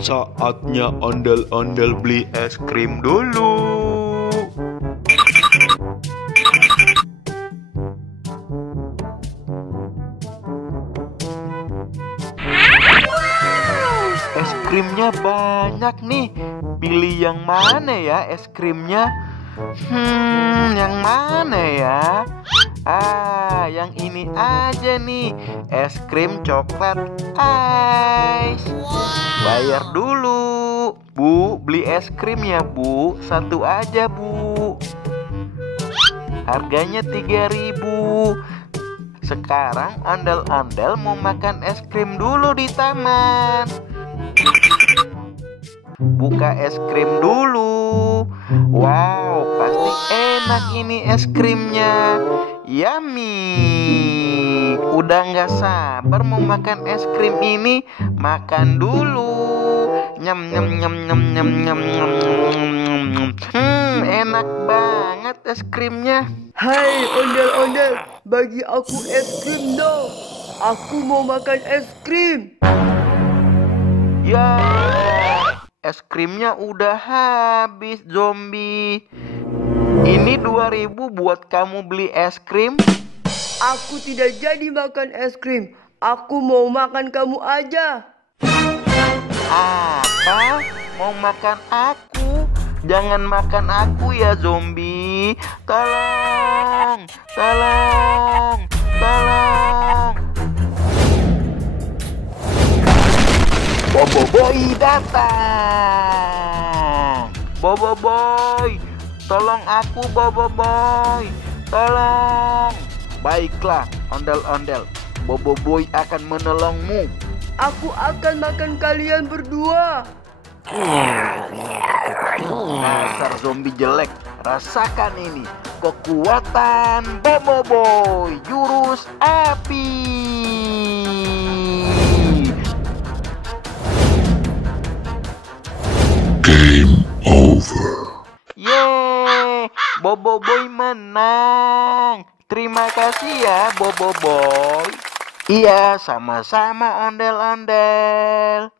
Saatnya ondel-ondel beli es krim dulu. Es krimnya banyak nih. Pilih yang mana ya es krimnya? Yang mana ya? Yang ini aja nih. Es krim coklat ice. Bayar dulu. Bu, beli es krim ya, Bu. Satu aja, Bu. Harganya 3.000. Sekarang ondel-ondel mau makan es krim dulu di taman. Buka es krim dulu. Wow, pasti enak ini es krimnya. Yummy. Udah gak sabar mau makan es krim ini. Makan dulu. Nyam nyam nyam nyam nyam nyam nyam nyam. Enak banget es krimnya. Hai ondel-ondel, bagi aku es krim dong. Aku mau makan es krim. Ya, es krimnya udah habis, zombie. Ini 2.000 buat kamu beli es krim. Aku tidak jadi makan es krim. Aku mau makan kamu aja. Apa? Mau makan aku? Jangan makan aku ya, zombie. Tolong, tolong, tolong. Bobo Boy datang. Bobo Boy, tolong aku, Bobo Boy. Tolong. Baiklah, ondel-ondel. Bobo Boy akan menolongmu. Aku akan makan kalian berdua. Dasar zombie jelek. Rasakan ini. Kekuatan Bobo Boy. Jurus api. Game over. Yeay, Bobo Boy menang. Terima kasih ya, Bobo Boy. Iya, sama-sama ondel-ondel.